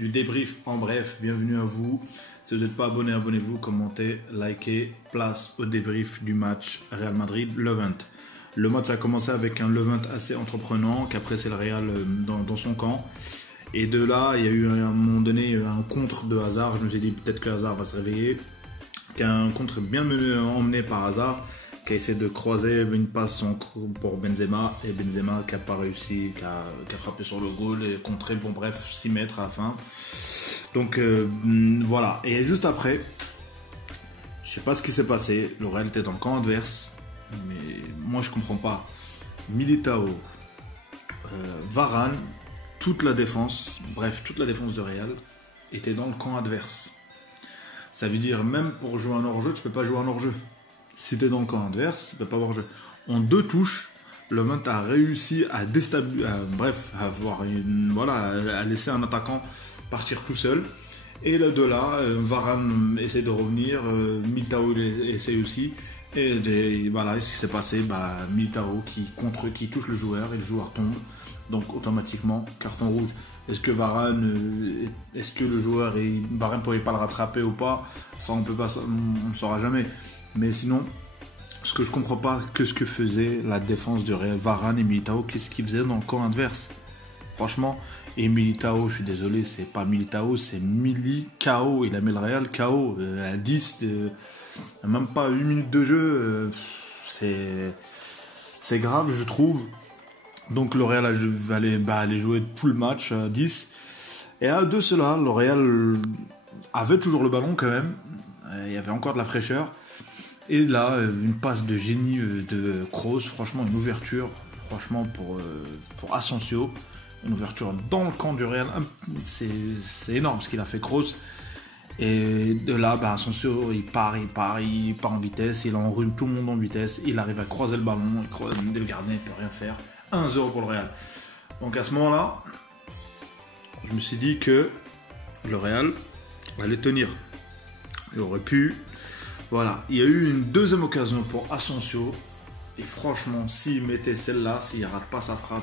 du débrief en bref. Bienvenue à vous. Si vous n'êtes pas abonné, abonnez-vous, commentez, likez. Place au débrief du match Real Madrid-Levante. Le match a commencé avec un Levante assez entreprenant, qui a pressé le Real dans son camp. Et de là, il y a eu à un moment donné un contre de Hazard. Je me suis dit peut-être que Hazard va se réveiller. Un contre bien emmené par Hazard, qui a essayé de croiser une passe pour Benzema, et Benzema qui n'a pas réussi, qui a frappé sur le goal et contré, bon bref, 6 mètres à la fin. Donc voilà, et juste après, je sais pas ce qui s'est passé, le Real était dans le camp adverse, mais moi je comprends pas. Militao, Varane, toute la défense, bref, toute la défense de Real était dans le camp adverse. Ça veut dire, même pour jouer un hors-jeu, tu peux pas jouer un hors-jeu. Si tu es dans le camp adverse, tu peux pas avoir jeu. En 2 touches, Levante a réussi à déstabiliser, à laisser un attaquant partir tout seul. Et là de là, Varane essaie de revenir, Militao essaie aussi. Et voilà, ce qui s'est passé, Militao qui touche le joueur et le joueur tombe. Donc automatiquement, carton rouge. Est-ce que le joueur, Varane ne pouvait pas le rattraper ou pas? Ça, on ne saura jamais. Mais sinon, ce que je comprends pas, que ce que faisait la défense de Real, Varane et Militao, qu'est-ce qu'ils faisaient dans le camp adverse? Franchement, et Militao, je suis désolé, c'est pas Militao, c'est Mili-KO. Il a mis le Real KO à 10, même pas 8 minutes de jeu. C'est grave, je trouve. Donc le Real allait jouer tout le match à 10. Et à de cela, le Real avait toujours le ballon quand même. Il y avait encore de la fraîcheur. Et là, une passe de génie de Kroos, franchement une ouverture, franchement pour Asensio. Une ouverture dans le camp du Real, c'est énorme ce qu'il a fait Kroos. Et de là, Asensio, il part en vitesse, il enrhume tout le monde en vitesse, il arrive à croiser le ballon, le gardien ne peut rien faire. 1-0 pour le Real. Donc à ce moment-là, je me suis dit que le Real allait tenir. Il aurait pu. Voilà, il y a eu une deuxième occasion pour Asensio. Et franchement, s'il mettait celle-là, s'il ne rate pas sa frappe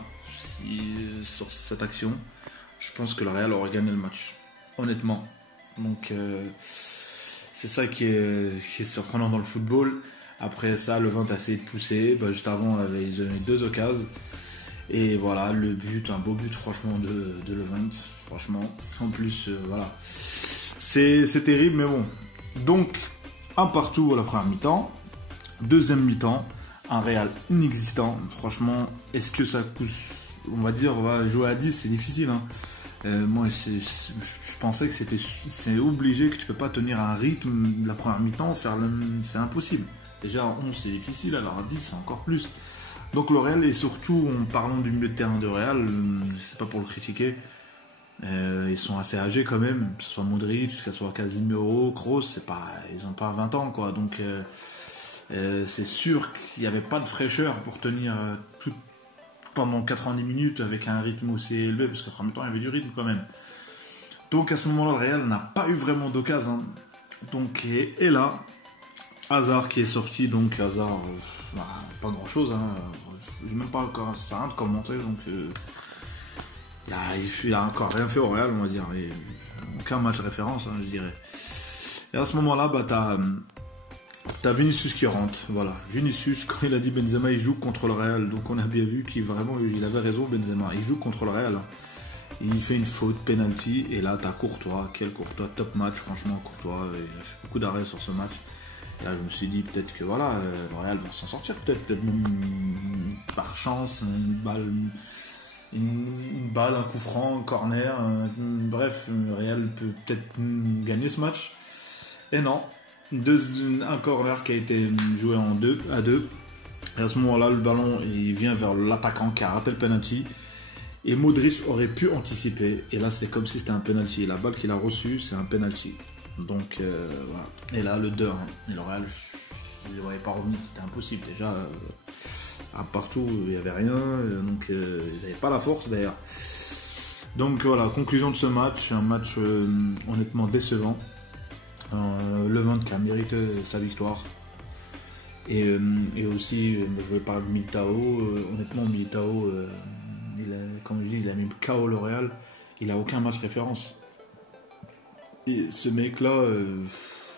sur cette action, je pense que le Real aurait gagné le match. Honnêtement. Donc c'est ça qui est surprenant dans le football. Après ça, le Levante a essayé de pousser. Juste avant, ils avaient 2 occasions. Et voilà, le but, un beau but franchement de Levante. Franchement, en plus, voilà. C'est terrible, mais bon. Donc, un partout à la première mi-temps. Deuxième mi-temps, un Real inexistant. Franchement, est-ce que ça coûte... On va dire, jouer à 10, c'est difficile. Hein. Moi, je pensais que c'est obligé, que tu peux pas tenir un rythme de la première mi-temps. C'est impossible. Déjà, en 11, c'est difficile, alors à 10, c'est encore plus. Donc le Real, et surtout en parlant du milieu de terrain de Real, c'est pas pour le critiquer, ils sont assez âgés quand même, que ce soit Modric, que ce soit Casemiro, Kroos, ils ont pas 20 ans quoi, donc c'est sûr qu'il n'y avait pas de fraîcheur pour tenir pendant 90 minutes avec un rythme aussi élevé, parce qu'à en même temps il y avait du rythme quand même. Donc à ce moment-là, le Real n'a pas eu vraiment d'occasion. Donc et là, Hazard qui est sorti, donc Hazard, pas grand chose, hein. Je n'ai même pas encore rien de commenter, donc il a encore rien fait au Real, on va dire, et aucun match référence, hein, je dirais. Et à ce moment-là, t'as Vinicius qui rentre, voilà. Vinicius, quand il a dit Benzema, il joue contre le Real, donc on a bien vu qu'il avait raison, Benzema, il joue contre le Real. Hein. Il fait une faute, penalty, et là t'as Courtois, quel Courtois, top match, franchement Courtois, il a fait beaucoup d'arrêts sur ce match. Et là je me suis dit peut-être que voilà, le Real va s'en sortir, peut-être même par chance, une balle, un coup franc, un corner, bref, le Real peut peut-être gagner ce match. Et non, un corner qui a été joué à 2. Et à ce moment-là, le ballon il vient vers l'attaquant qui a raté le penalty. Et Modric aurait pu anticiper. Et là, c'est comme si c'était un penalty. La balle qu'il a reçue, c'est un penalty. Donc, voilà. Et là, le 2-1. Et le Real, je ne le voyais pas revenir. C'était impossible. Déjà, à partout, il n'y avait rien. Donc, ils n'avaient pas la force, d'ailleurs. Donc, voilà. Conclusion de ce match. Un match honnêtement décevant. Levante qui a mérité sa victoire. Et aussi, je vais parler de Militao. Honnêtement, Militao... comme je dis, il a mis KO le Real. Il a aucun match référence. Et ce mec-là,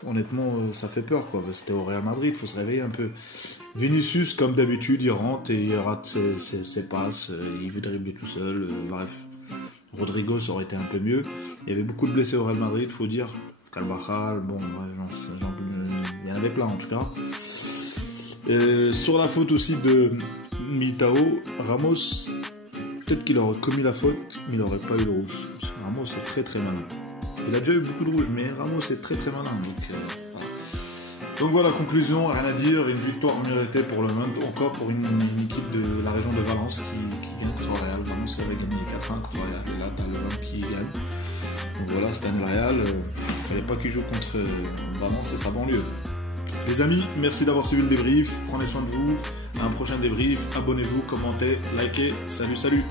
honnêtement, ça fait peur, quoi. C'était au Real Madrid, il faut se réveiller un peu. Vinicius, comme d'habitude, il rentre et il rate ses passes, il veut dribbler tout seul, bref. Rodrigo, ça aurait été un peu mieux. Il y avait beaucoup de blessés au Real Madrid, faut dire. Carvajal, bon, il y en avait plein en tout cas. Sur la faute aussi de Militao, Ramos, peut-être qu'il aurait commis la faute, mais il n'aurait pas eu le rouge. Ramos est très très malin. Il a déjà eu beaucoup de rouge, mais Ramos est très très malin. Donc voilà, conclusion, rien à dire, une victoire méritée pour le moment, encore pour une équipe de la région de Valence qui gagne contre le Real. Valence avait gagné 4-1 contre le Real, et là t'as le Real qui gagne. Donc voilà, c'était un Real, il ne fallait pas qu'il joue contre Valence et sa banlieue. Les amis, merci d'avoir suivi le débrief, prenez soin de vous, à un prochain débrief, abonnez-vous, commentez, likez, salut.